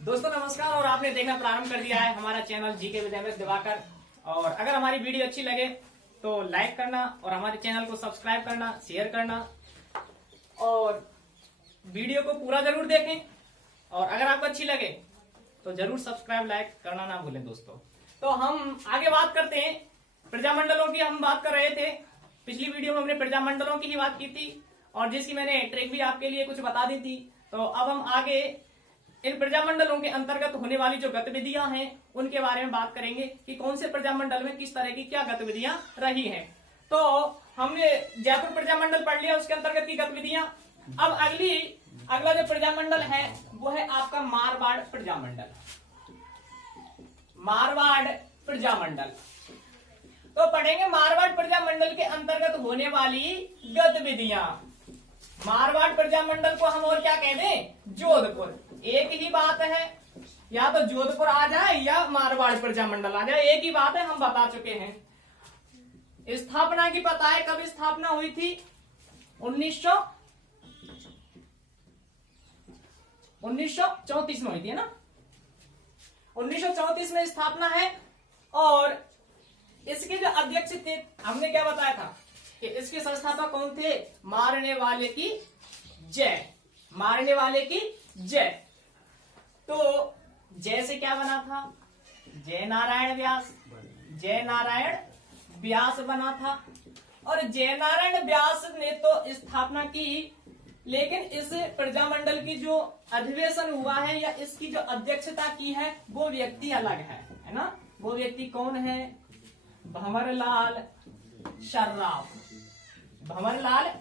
दोस्तों नमस्कार। और आपने देखना प्रारंभ कर दिया है हमारा channel GK with MS Diwakar. और अगर हमारी वीडियो अच्छी लगे तो लाइक करना और हमारे चैनल को सब्सक्राइब करना, शेयर करना और वीडियो को पूरा जरूर देखें। और अगर आपको अच्छी लगे तो जरूर सब्सक्राइब लाइक करना ना भूलें दोस्तों। तो हम आगे बात करते हैं प्रजामंडलों की। हम बात कर रहे थे पिछली वीडियो में, हमने प्रजामंडलों की ही बात की थी और जिसकी मैंने ट्रिक भी आपके लिए कुछ बता दी थी। तो अब हम आगे इन प्रजामंडलों के अंतर्गत होने वाली जो गतिविधियां हैं उनके बारे में बात करेंगे कि कौन से प्रजामंडल में किस तरह की क्या गतिविधियां रही हैं। तो हमने जयपुर प्रजामंडल पढ़ लिया, उसके अंतर्गत की गतिविधियां। अब अगला जो प्रजामंडल है वो है आपका मारवाड़ प्रजामंडल। मारवाड़ प्रजामंडल तो पढ़ेंगे मारवाड़ प्रजामंडल के अंतर्गत होने वाली गतिविधियां। मारवाड़ प्रजामंडल को हम और क्या कह दें? जोधपुर। एक ही बात है, या तो जोधपुर आ जाए या मारवाड़ प्रजामंडल आ जाए, एक ही बात है, हम बता चुके हैं। स्थापना की पता है कब स्थापना हुई थी? 1934 में हुई थी ना। 1934 में स्थापना है। और इसके जो अध्यक्ष थे, हमने क्या बताया था कि इसके संस्थापक कौन थे? मारने वाले की जय। मारने वाले की जय। तो जय से क्या बना था? जय नारायण व्यास। जय नारायण व्यास बना था। और जय नारायण व्यास ने तो स्थापना की, लेकिन इस प्रजामंडल की जो अधिवेशन हुआ है या इसकी जो अध्यक्षता की है वो व्यक्ति अलग है ना। वो व्यक्ति कौन है? भंवरलाल सर्राफ। भंवरलाल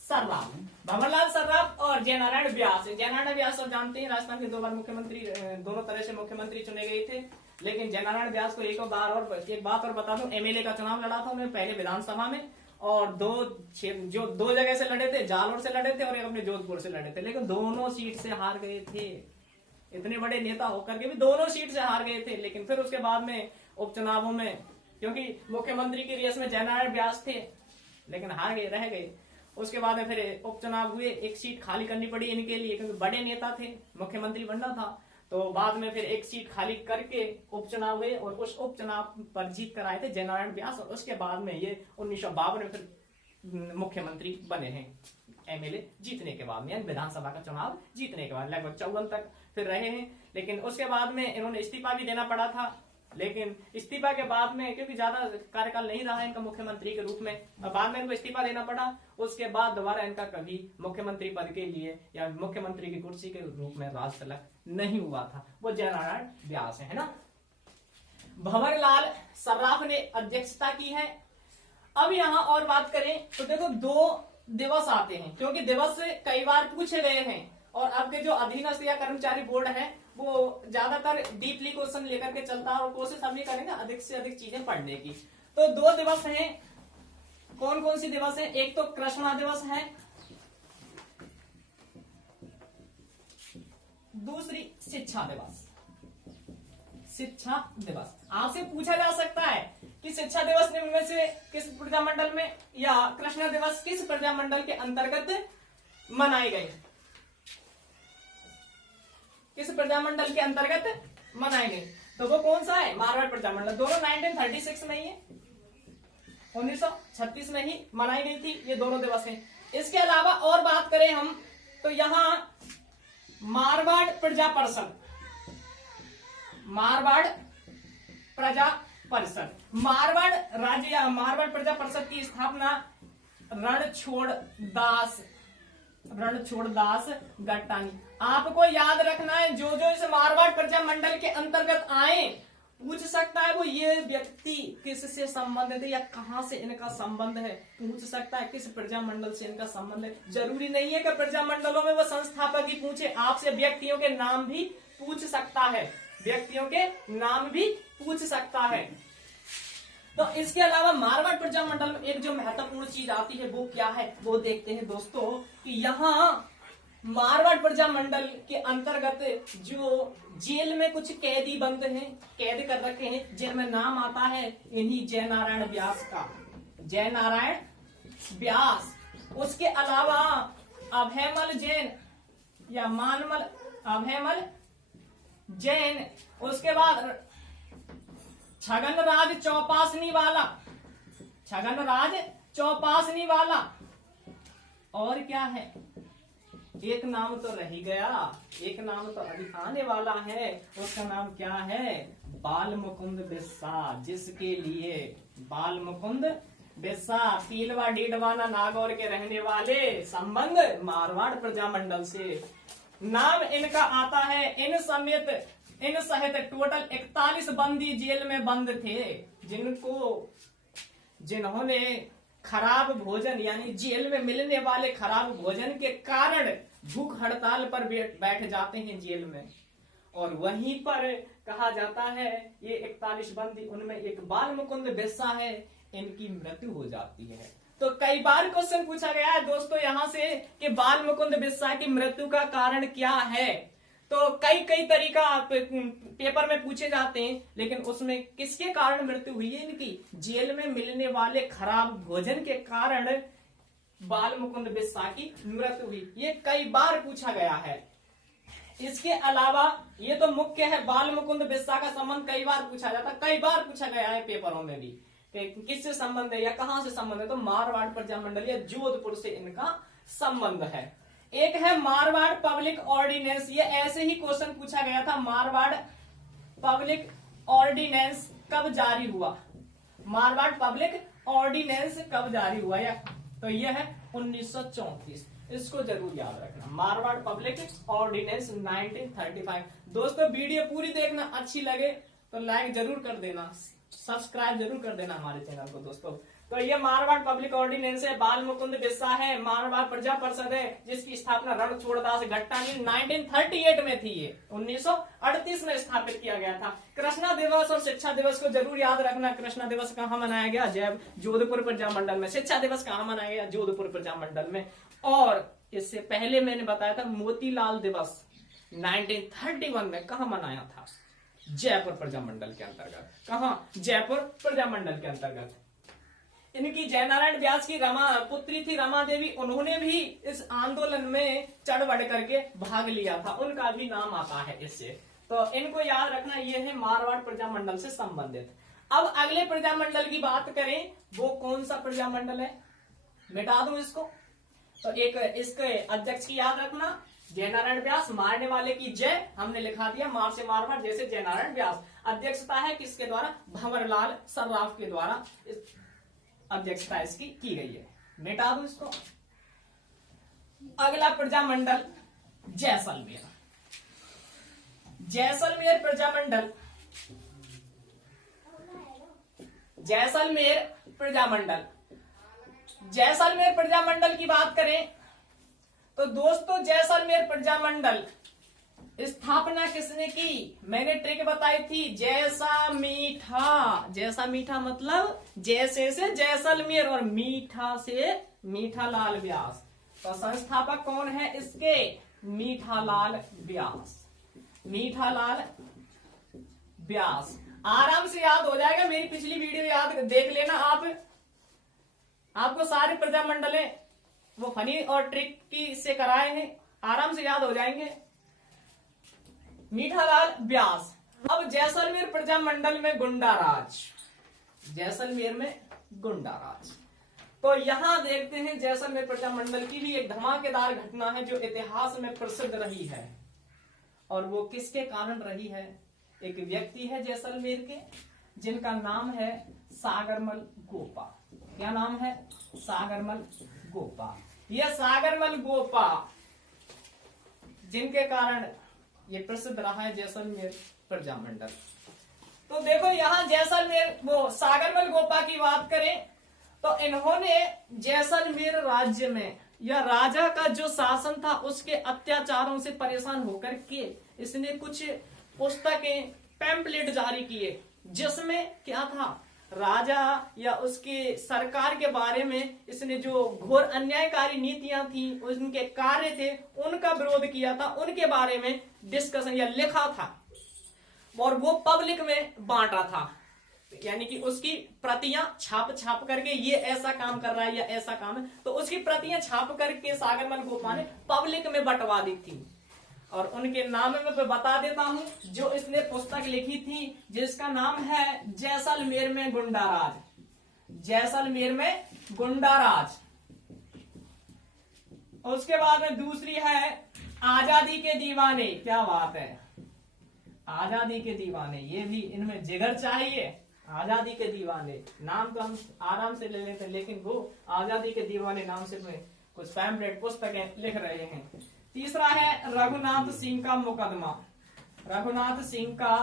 सर्राफ। भंवरलाल सर्राफ और जय नारायण व्यास। जय नारायण व्यास सब जानते हैं, राजस्थान के 2 बार मुख्यमंत्री, दोनों तरह से मुख्यमंत्री चुने गए थे। लेकिन जय नारायण व्यास को एक बात और बता दूं, एमएलए का चुनाव लड़ा था उन्होंने पहले विधानसभा में, और दो जगह से लड़े थे, जालोर से लड़े थे और एक अपने जोधपुर से लड़े थे, लेकिन दोनों सीट से हार गए थे। इतने बड़े नेता होकर के भी दोनों सीट से हार गए थे। लेकिन फिर उसके बाद में उपचुनावों में, क्योंकि मुख्यमंत्री की रेस में जय नारायण व्यास थे लेकिन हार गए, रह गए। उसके बाद में फिर उपचुनाव हुए, एक सीट खाली करनी पड़ी इनके लिए, क्योंकि बड़े नेता थे, मुख्यमंत्री बनना था। तो बाद में फिर एक सीट खाली करके उपचुनाव हुए और उस उपचुनाव पर जीत कर आए थे जय नारायण व्यास। और उसके बाद में ये 1952 में फिर मुख्यमंत्री बने हैं, एमएलए जीतने के बाद में, यानी विधानसभा का चुनाव जीतने के बाद। लगभग 54 तक फिर रहे हैं। लेकिन उसके बाद में इन्होंने इस्तीफा भी देना पड़ा था। लेकिन इस्तीफा के बाद में, क्योंकि ज्यादा कार्यकाल नहीं रहा इनका मुख्यमंत्री के रूप में, बाद में इनको इस्तीफा देना पड़ा। उसके बाद दोबारा इनका कभी मुख्यमंत्री पद के लिए या मुख्यमंत्री की कुर्सी के रूप में राज तिलक नहीं हुआ था। वो जय नारायण व्यास है ना। भंवरलाल सर्राफ ने अध्यक्षता की है। अब यहाँ और बात करें तो देखो 2 दिवस आते हैं, क्योंकि दिवस कई बार पूछे गए हैं और अब के जो अधीनस्थ या कर्मचारी बोर्ड है वो ज्यादातर डीपली क्वेश्चन लेकर के चलता है और कोशिश हम ये करेंगे अधिक से अधिक चीजें पढ़ने की। तो 2 दिवस हैं। कौन कौन सी दिवस है? एक तो कृष्णा दिवस है, दूसरी शिक्षा दिवस। शिक्षा दिवस आपसे पूछा जा सकता है कि शिक्षा दिवस में से किस प्रजामंडल में या कृष्णा दिवस किस प्रजामंडल के अंतर्गत मनाई गई? किस प्रजामंडल के अंतर्गत मनाई गई? तो वो कौन सा है? मारवाड़ प्रजामंडल। दोनों 1936 में ही है, 1936 में ही मनाई गई थी ये दोनों दिवस हैं। इसके अलावा और बात करें हम तो यहाँ मारवाड़ प्रजा परिषद, मारवाड़ प्रजा परिषद, मारवाड़ राज्य या मारवाड़ प्रजा परिषद की स्थापना रणछोड़ दास गट्टानी। आपको याद रखना है, जो इस मारवाड़ प्रजामंडल के अंतर्गत आए, पूछ सकता है वो ये व्यक्ति किससे संबंधित है या कहां से इनका संबंध है, पूछ सकता है किस प्रजामंडल से इनका संबंध है। जरूरी नहीं है कि प्रजामंडलों में वो संस्थापक ही पूछे, आपसे व्यक्तियों के नाम भी पूछ सकता है, व्यक्तियों के नाम भी पूछ सकता है। तो इसके अलावा मारवाड़ प्रजामंडल में एक जो महत्वपूर्ण चीज आती है वो क्या है, वो देखते हैं दोस्तों कि यहाँ मारवाड़ प्रजामंडल के अंतर्गत जो जेल में कुछ कैदी बंद हैं, कैद कर रखे हैं, जिनमें नाम आता है इन्हीं जय नारायण व्यास का, जय नारायण व्यास। उसके अलावा अभयमल जैन या मानमल अभयमल जैन। उसके बाद छगनराज चौपासनी वाला, छगनराज चौपासनी वाला। और क्या है, एक नाम तो रह ही गया, एक नाम तो अभी आने वाला है, उसका नाम क्या है, बाल मुकुंद बिस्सा, जिसके लिए बाल मुकुंद बिस्सा तिलवा डीडवाना नागौर के रहने वाले, संबंध मारवाड़ प्रजामंडल से। नाम इनका आता है, इन सहित टोटल 41 बंदी जेल में बंद थे, जिन्होंने खराब भोजन यानी जेल में मिलने वाले खराब भोजन के कारण भूख हड़ताल पर बैठ जाते हैं जेल में। और वहीं पर कहा जाता है ये 41 बंदी, उनमें एक बाल मुकुंद बिस्सा है, इनकी मृत्यु हो जाती है। तो कई बार क्वेश्चन पूछा गया है दोस्तों यहाँ से कि बाल मुकुंद बिस्सा की मृत्यु का कारण क्या है। तो कई तरीका पेपर में पूछे जाते हैं, लेकिन उसमें किसके कारण मृत्यु हुई है इनकी, जेल में मिलने वाले खराब भोजन के कारण बाल मुकुंद बिस्सा की मृत्यु हुई, ये कई बार पूछा गया है। इसके अलावा ये तो मुख्य है, बाल मुकुंद बिस्सा का संबंध कई बार पूछा जाता, कई बार पूछा गया है पेपरों में भी, किससे संबंध है या कहां से संबंध है, तो मारवाड़ प्रजामंडल या जोधपुर से इनका संबंध है। एक है मारवाड़ पब्लिक ऑर्डिनेंस, ये ऐसे ही क्वेश्चन पूछा गया था, मारवाड़ पब्लिक ऑर्डिनेंस कब जारी हुआ, मारवाड़ पब्लिक ऑर्डिनेंस कब जारी हुआ, या तो ये है 1934, इसको जरूर याद रखना, मारवाड़ पब्लिक ऑर्डिनेंस 1935। दोस्तों वीडियो पूरी देखना, अच्छी लगे तो लाइक जरूर कर देना, सब्सक्राइब जरूर कर देना हमारे चैनल को दोस्तों। तो ये मारवाड़ पब्लिक ऑर्डिनेंस है, बाल मुकुंद बिस्सा है, मारवाड़ प्रजा परिषद है, जिसकी स्थापना रणछोड़दास घट्टानी 1938 में थी, ये 1938 में स्थापित किया गया था। कृष्णा दिवस और शिक्षा दिवस को जरूर याद रखना। कृष्णा दिवस कहाँ मनाया गया, जोधपुर प्रजामंडल में। शिक्षा दिवस कहाँ मनाया गया, जोधपुर प्रजामंडल में। और इससे पहले मैंने बताया था मोतीलाल दिवस 1931 में कहा मनाया था, जयपुर प्रजामंडल के अंतर्गत। कहा, जयपुर प्रजामंडल के अंतर्गत। इनकी जयनारायण व्यास की पुत्री थी रमा देवी, उन्होंने भी इस आंदोलन में चढ़ बढ़ करके भाग लिया था, उनका भी नाम आता है इससे। तो इनको याद रखना, ये है मारवाड़ प्रजामंडल से संबंधित। अब अगले प्रजामंडल की बात करें, वो कौन सा प्रजामंडल है, मिटा दूं इसको। तो एक इसके अध्यक्ष की याद रखना, जयनारायण व्यास, मारने वाले की जय, हमने लिखा दिया मार से मारवाड़ जैसे जयनारायण व्यास। अध्यक्षता है किसके द्वारा, भंवरलाल सर्राफ के द्वारा अध्यक्षता इसकी की गई है, मिटा दो इसको। अगला प्रजामंडल जैसलमेर, जैसलमेर प्रजामंडल, जैसलमेर प्रजामंडल। जैसलमेर प्रजामंडल की बात करें तो दोस्तों जैसलमेर प्रजामंडल स्थापना किसने की, मैंने ट्रिक बताई थी, जैसा मीठा। जैसा मीठा मतलब जैसे से जैसलमेर और मीठा से मीठालाल व्यास। तो संस्थापक कौन है इसके, मीठालाल व्यास, मीठालाल व्यास। आराम से याद हो जाएगा, मेरी पिछली वीडियो याद देख लेना आप, आपको सारे प्रजामंडलें वो फनी और ट्रिक की से कराए हैं, आराम से याद हो जाएंगे। मीठालाल व्यास। अब जैसलमेर प्रजामंडल में गुंडाराज, जैसलमेर में गुंडाराज। तो यहां देखते हैं जैसलमेर प्रजामंडल की भी एक धमाकेदार घटना है जो इतिहास में प्रसिद्ध रही है, और वो किसके कारण रही है, एक व्यक्ति है जैसलमेर के जिनका नाम है सागरमल गोपा। क्या नाम है, सागरमल गोपा। यह सागरमल गोपा जिनके कारण ये प्रसिद्ध रहा है जैसलमेर प्रजामंडल। तो देखो यहां जैसलमेर वो सागरमल गोपा की बात करें तो इन्होंने जैसलमेर राज्य में या राजा का जो शासन था उसके अत्याचारों से परेशान होकर के इसने कुछ पुस्तकें पैम्पलेट जारी किए, जिसमें क्या था, राजा या उसके सरकार के बारे में इसने जो घोर अन्यायकारी नीतियां थी, उनके कार्य थे, उनका विरोध किया था, उनके बारे में डिस्कशन या लिखा था, और वो पब्लिक में बांटा था। यानी कि उसकी प्रतियां छाप करके ये ऐसा काम कर रहा है या ऐसा काम है, तो उसकी प्रतियां छाप करके सागरमल गोपा ने पब्लिक में बंटवा दी थी। और उनके नाम मैं बता देता हूं। जो इसने पुस्तक लिखी थी जिसका नाम है जैसलमेर में गुंडाराज, जैसलमेर में गुंडाराज। उसके बाद में दूसरी है आजादी के दीवाने। क्या बात है, आजादी के दीवाने, ये भी इनमें जिगर चाहिए। आजादी के दीवाने नाम तो हम आराम से ले लेते हैं, लेकिन वो आजादी के दीवाने नाम से कुछ पैम्पलेट पुस्तकें लिख रहे हैं। तीसरा है रघुनाथ सिंह का मुकदमा, रघुनाथ सिंह का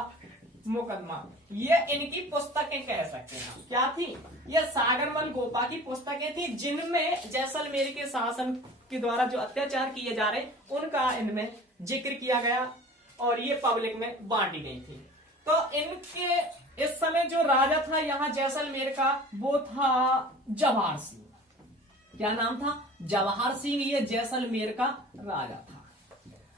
मुकदमा। ये इनकी पुस्तकें कह सकते हैं। क्या थी? ये सागरमल गोपा की पुस्तकें थी, जिनमें जैसलमेर के शासन के द्वारा जो अत्याचार किए जा रहे उनका इनमें जिक्र किया गया और ये पब्लिक में बांटी गई थी। तो इनके इस समय जो राजा था यहाँ जैसलमेर का, वो था जवाहर सिंह। क्या नाम था? जवाहर सिंह। ये जैसलमेर का राजा था।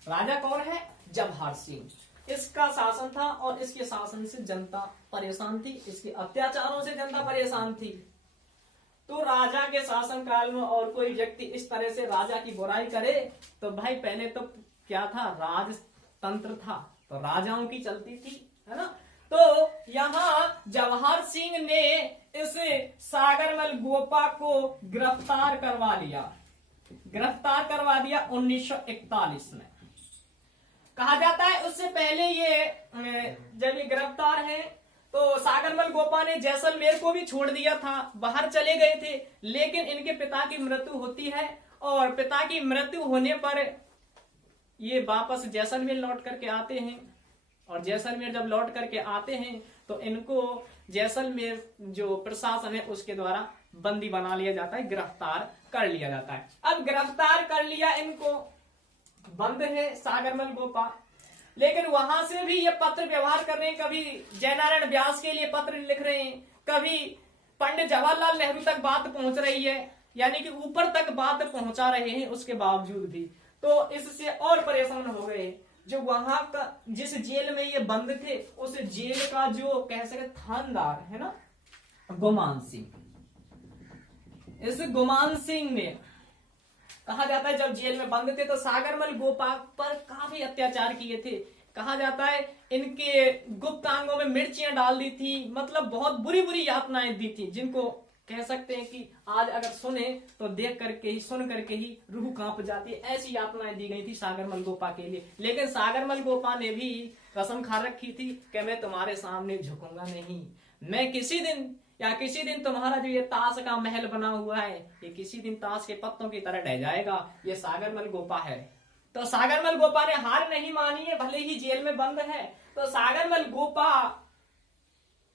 राजा कौन है? जवाहर सिंह। इसका शासन था और इसके शासन से जनता परेशान थी, इसके अत्याचारों से जनता परेशान थी। तो राजा के शासन काल में और कोई व्यक्ति इस तरह से राजा की बुराई करे तो भाई पहले तो क्या था, राजतंत्र था, तो राजाओं की चलती थी, है ना। तो यहाँ जवाहर सिंह ने इस सागरमल गोपा को गिरफ्तार करवा लिया, गिरफ्तार करवा दिया 1941 में। कहा जाता है उससे पहले ये जब ये गिरफ्तार है तो सागरमल गोपा ने जैसलमेर को भी छोड़ दिया था, बाहर चले गए थे। लेकिन इनके पिता की मृत्यु होती है और पिता की मृत्यु होने पर ये वापस जैसलमेर लौट करके आते हैं। और जैसलमेर जब लौट करके आते हैं तो इनको जैसलमेर जो प्रशासन है उसके द्वारा बंदी बना लिया जाता है, गिरफ्तार कर लिया जाता है। अब गिरफ्तार कर लिया, इनको बंद है सागरमल गोपा, लेकिन वहां से भी ये पत्र व्यवहार कर रहे हैं। कभी जयनारायण व्यास के लिए पत्र लिख रहे हैं, कभी पंडित जवाहरलाल नेहरू तक बात पहुंच रही है, यानी कि ऊपर तक बात पहुंचा रहे हैं। उसके बावजूद भी तो इससे और परेशान हो गए। जो वहां का जिस जेल में ये बंद थे उस जेल का जो कह सके थानेदार है ना, गुमान सिंह, इस गुमान सिंह ने, कहा जाता है जब जेल में बंद थे तो सागरमल गोपा पर काफी अत्याचार किए थे। कहा जाता है इनके गुप्तांगों में मिर्चियां डाल दी थी, मतलब बहुत बुरी बुरी यातनाएं दी थी, जिनको कह सकते हैं कि आज अगर सुने तो देख करके ही, सुन करके ही रूह कांप जाती है। ऐसी यातनाएं दी गई थी सागरमल गोपा के लिए। लेकिन सागरमल गोपा ने भी कसम खा रखी थी कि मैं तुम्हारे सामने झुकूंगा नहीं, मैं किसी दिन तुम्हारा जो ये ताश का महल बना हुआ है ये किसी दिन ताश के पत्तों की तरह ढह जाएगा। ये सागरमल गोपा है। तो सागरमल गोपा ने हार नहीं मानी है, भले ही जेल में बंद है। तो सागरमल गोपा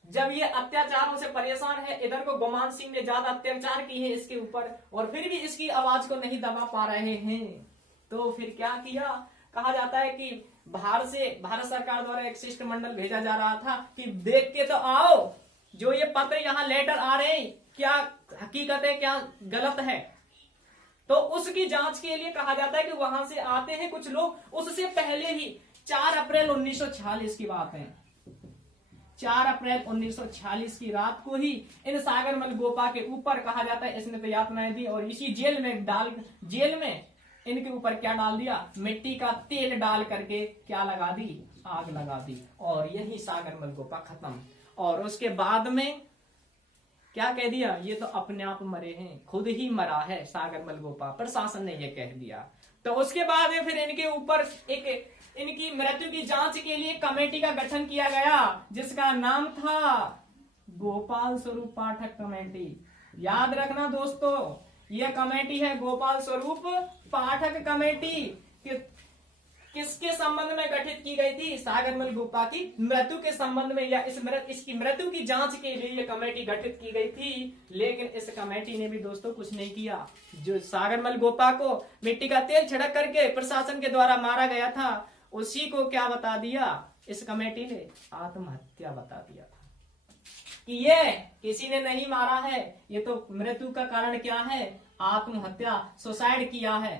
जब ये अत्याचारों से परेशान है, इधर को गुमान सिंह ने ज्यादा अत्याचार की है इसके ऊपर और फिर भी इसकी आवाज को नहीं दबा पा रहे हैं, तो फिर क्या किया? कहा जाता है कि भारत सरकार द्वारा एक शिष्टमंडल भेजा जा रहा था कि देख के तो आओ जो ये पत्र यहाँ लेटर आ रहे हैं क्या हकीकत है, क्या गलत है। तो उसकी जांच के लिए कहा जाता है कि वहां से आते हैं कुछ लोग। उससे पहले ही 4 अप्रैल 1946 की बात है, 4 अप्रैल 1946 की रात को ही इन सागरमल गोपा के ऊपर कहा जाता है इसने तो यातनाएं दी और इसी जेल में इनके ऊपर क्या डाल दिया? मिट्टी का तेल डाल करके क्या लगा दी? आग लगा दी। और यही सागरमल गोपा खत्म। और उसके बाद में क्या कह दिया? ये तो अपने आप मरे हैं, खुद ही मरा है सागरमल गोपा, प्रशासन ने ये कह दिया। तो उसके बाद फिर इनके ऊपर इनकी मृत्यु की जांच के लिए कमेटी का गठन किया गया जिसका नाम था गोपाल स्वरूप पाठक कमेटी। याद रखना दोस्तों, यह कमेटी है गोपाल स्वरूप पाठक कमेटी। किसके संबंध में गठित की गई थी? सागरमल गोपा की मृत्यु के संबंध में या इसकी मृत्यु की जांच के लिए यह कमेटी गठित की गई थी। लेकिन इस कमेटी ने भी दोस्तों कुछ नहीं किया। जो सागरमल गोपा को मिट्टी का तेल छिड़क करके प्रशासन के द्वारा मारा गया था उसी को क्या बता दिया इस कमेटी ने? आत्महत्या बता दिया था कि ये किसी ने नहीं मारा है, ये तो मृत्यु का कारण क्या है? आत्महत्या, सुसाइड किया है।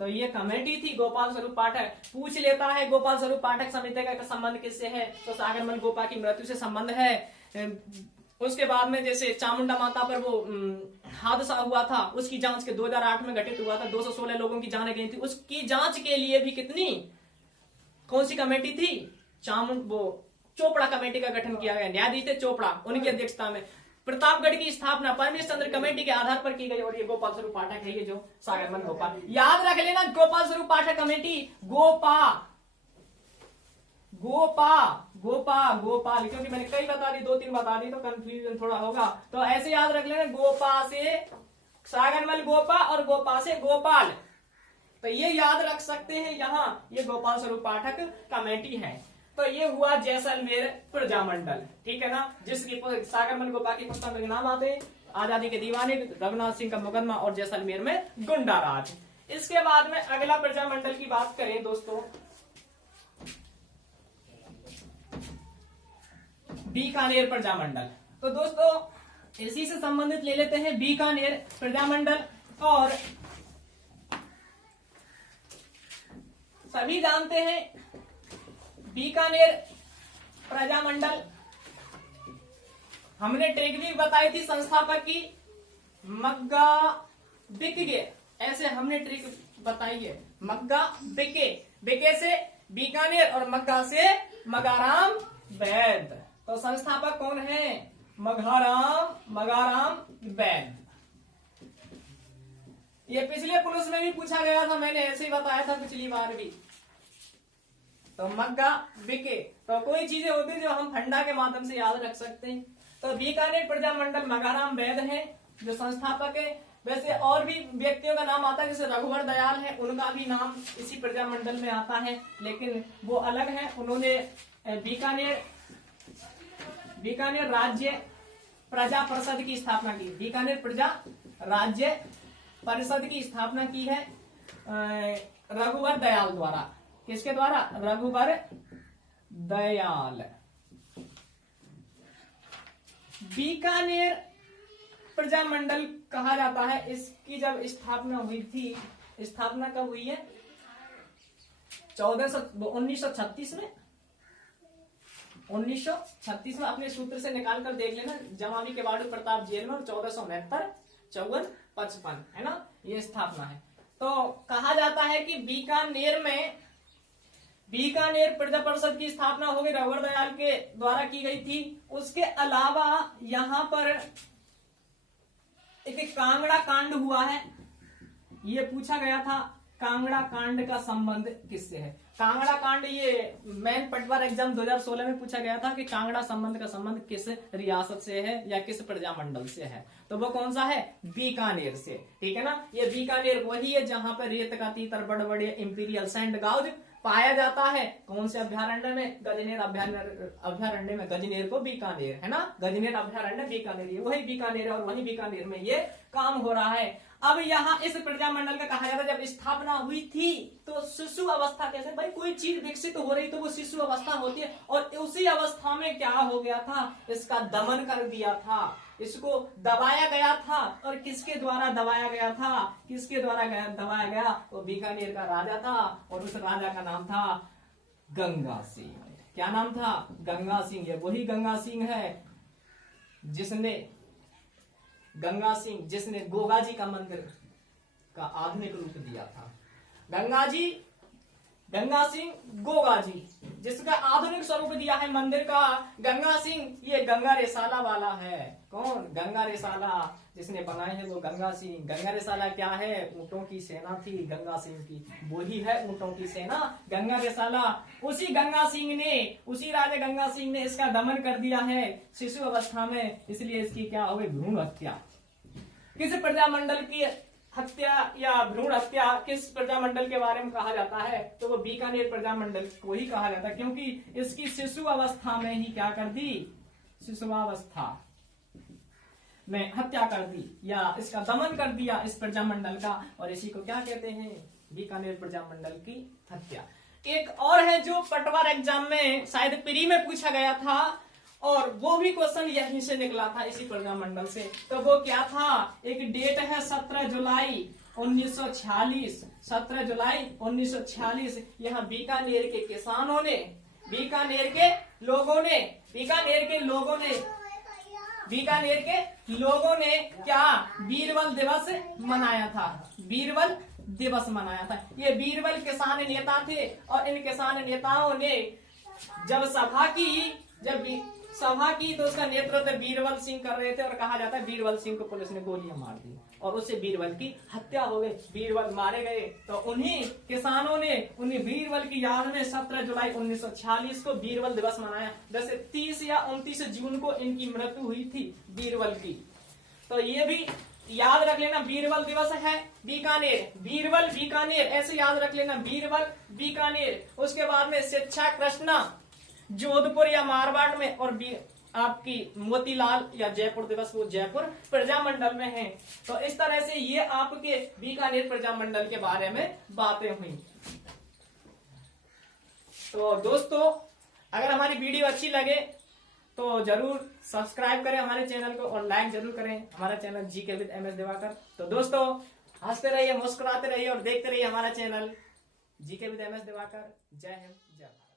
तो ये कमेटी थी गोपाल स्वरूप पाठक। पूछ लेता है गोपाल स्वरूप पाठक समिति का संबंध किससे है? तो सागरमल गोपा की मृत्यु से संबंध है। उसके बाद में जैसे चामुंडा माता पर वो हादसा हुआ था, उसकी जांच के 2008 में घटित हुआ था, 216 लोगों की जान गई थी। उसकी जांच के लिए भी कितनी, कौन सी कमेटी थी, वो चोपड़ा कमेटी का गठन किया गया, न्यायाधीश थे चोपड़ा, उनकी अध्यक्षता में। प्रतापगढ़ की स्थापना परमेश चंद्र कमेटी के आधार पर की गई। और ये गोपाल स्वरूप पाठक है, ये जो सागरमल गोपाल, याद रख लेना, गोपाल स्वरूप पाठक कमेटी, गोपाल, क्योंकि मैंने कई बता दी, 2-3 बता दी तो कंफ्यूजन थोड़ा होगा, तो ऐसे याद रख लेना, गोपा से सागरमल गोपा और गोपा से गोपाल, तो ये याद रख सकते हैं। यहाँ ये गोपाल स्वरूप पाठक कमेटी है। तो ये हुआ जैसलमेर प्रजामंडल, ठीक है ना, जिसकी सागरमल गोपा की पुस्तक के नाम आते हैं आजादी के दीवाने, रघुनाथ सिंह का मुकदमा और जैसलमेर में गुंडा राज। इसके बाद में अगला प्रजामंडल की बात करें दोस्तों, बीकानेर प्रजामंडल। तो दोस्तों इसी से संबंधित ले लेते हैं बीकानेर प्रजामंडल। और सभी जानते हैं बीकानेर प्रजामंडल, हमने ट्रिक भी बताई थी संस्थापक की, मग्गा बिके, ऐसे हमने ट्रिक बताई है, मग्गा बिके, बिके से बीकानेर और मग्गा से मगाराम वैद। तो संस्थापक कौन है, मगाराम वैद। ये पिछले पुलिस में भी पूछा गया था, मैंने ऐसे ही बताया था पिछली बार भी। तो मग्गा बिके, तो कोई चीजें होती जो हम फंडा के माध्यम से याद रख सकते हैं। तो बीकानेर प्रजामंडल मगाराम वैद है जो संस्थापक है। वैसे और भी व्यक्तियों का नाम आता है, जैसे रघुवर दयाल है, उनका भी नाम इसी प्रजामंडल में आता है, लेकिन वो अलग है। उन्होंने बीकानेर राज्य प्रजा परिषद की स्थापना की, बीकानेर प्रजा राज्य परिषद की स्थापना की है रघुवर दयाल द्वारा। किसके द्वारा, रघुवर दयाल। बीकानेर प्रजामंडल कहा जाता है, इसकी जब स्थापना हुई थी, स्थापना कब हुई है, 1936 में, 1936 में। अपने सूत्र से निकाल कर देख लेना, जमावी के वाड़ू प्रताप जेल में, 1469, 54, 55, है ना, ये स्थापना है। तो कहा जाता है कि बीकानेर प्रजा परिषद की स्थापना हो गई, रघुवर दयाल के द्वारा की गई थी। उसके अलावा यहां पर एक कांगड़ा कांड हुआ है, ये पूछा गया था, कांगड़ा कांड का संबंध किससे है। कांगड़ा कांड ये मेन पटवार एग्जाम 2016 में पूछा गया था कि कांगड़ा संबंध का संबंध किस रियासत से है या किस प्रजामंडल से है, तो वो कौन सा है, बीकानेर से, ठीक है ना। ये बीकानेर वही है जहां पर रेत का तीतर, बड़बड़े, इंपीरियल सैंड गाउज पाया जाता है। कौन से अभ्यारण्य में, गजनेर अभ्यारण्य में, गजनेर को बीकानेर, है ना, गजनेर अभ्यारण्य बीकानेर, वही बीकानेर है और वही बीकानेर में ये काम हो रहा है। अब यहाँ इस प्रजामंडल का कहा जाता है, जब स्थापना हुई थी तो शिशु अवस्था, कैसे भाई कोई चीज विकसित हो रही तो वो शिशु अवस्था होती है, और उसी अवस्था में क्या हो गया था, इसका दमन कर दिया था, इसको दबाया गया था। और किसके द्वारा दबाया गया था, किसके द्वारा दबाया गया, वो बीकानेर का राजा था, और उस राजा का नाम था गंगा सिंह। क्या नाम था, गंगा सिंह। ये वही गंगा सिंह है जिसने गोगा जी का मंदिर का आधुनिक रूप दिया था। गंगा सिंह गोगा जी, जिसका आधुनिक स्वरूप दिया है मंदिर का, गंगा सिंह, ये गंगा रेसाला वाला है। कौन, गंगा रेसाला, जिसने बनाए हैं वो गंगा सिंह। गंगा रेसाला क्या है, ऊंटों की सेना थी गंगा सिंह की, वही है ऊंटों की सेना गंगा रेसाला। उसी राजा गंगा सिंह ने इसका दमन कर दिया है शिशु अवस्था में, इसलिए इसकी क्या हो गई, भ्रूण हत्या। किस प्रजामंडल की हत्या या भ्रूण हत्या किस प्रजामंडल के बारे में कहा जाता है, तो वो बीकानेर प्रजामंडल को ही कहा जाता है, क्योंकि इसकी शिशु अवस्था में ही क्या कर दी, शिशुवावस्था में हत्या कर दी या इसका दमन कर दिया इस प्रजामंडल का, और इसी को क्या कहते हैं, बीकानेर प्रजामंडल की हत्या। एक और है जो पटवार एग्जाम में शायद प्री में पूछा गया था, और वो भी क्वेश्चन यहीं से निकला था, इसी प्रजामंडल से। तो वो क्या था, एक डेट है 17 जुलाई 1946, 17 जुलाई 1946। यहाँ बीकानेर के किसानों ने, बीकानेर के लोगों ने बीकानेर के लोगों ने क्या बीरबल दिवस मनाया था, बीरबल दिवस मनाया था। ये बीरबल किसान नेता थे और इन किसान नेताओं ने जब सभा की तो उसका नेतृत्व बीरबल सिंह कर रहे थे और कहा जाता है बीरबल सिंह को पुलिस ने गोलियां मार दी और उससे बीरबल की हत्या हो गई, बीरबल मारे गए। तो उन्हीं किसानों ने उन्हीं बीरबल की याद में 17 जुलाई 1946 को बीरबल दिवस मनाया। वैसे 30 या 29 जून को इनकी मृत्यु हुई थी बीरबल की। तो ये भी याद रख लेना, बीरबल दिवस है बीकानेर, बीरबल बीकानेर ऐसे याद रख लेना, बीरबल बीकानेर। उसके बाद में शिक्षा कृष्णा जोधपुर या मारवाड़ में, और आपकी मोतीलाल या जयपुर दिवस वो जयपुर प्रजामंडल में है। तो इस तरह से ये आपके बीकानेर प्रजामंडल के बारे में बातें हुई। तो दोस्तों अगर हमारी वीडियो अच्छी लगे तो जरूर सब्सक्राइब करें हमारे चैनल को और लाइक जरूर करें हमारा channel GK with MS Diwakar. तो दोस्तों हंसते रहिए, मुस्कुराते रहिए और देखते रहिए हमारा channel GK with MS Diwakar. जय हिंद, जय भारत।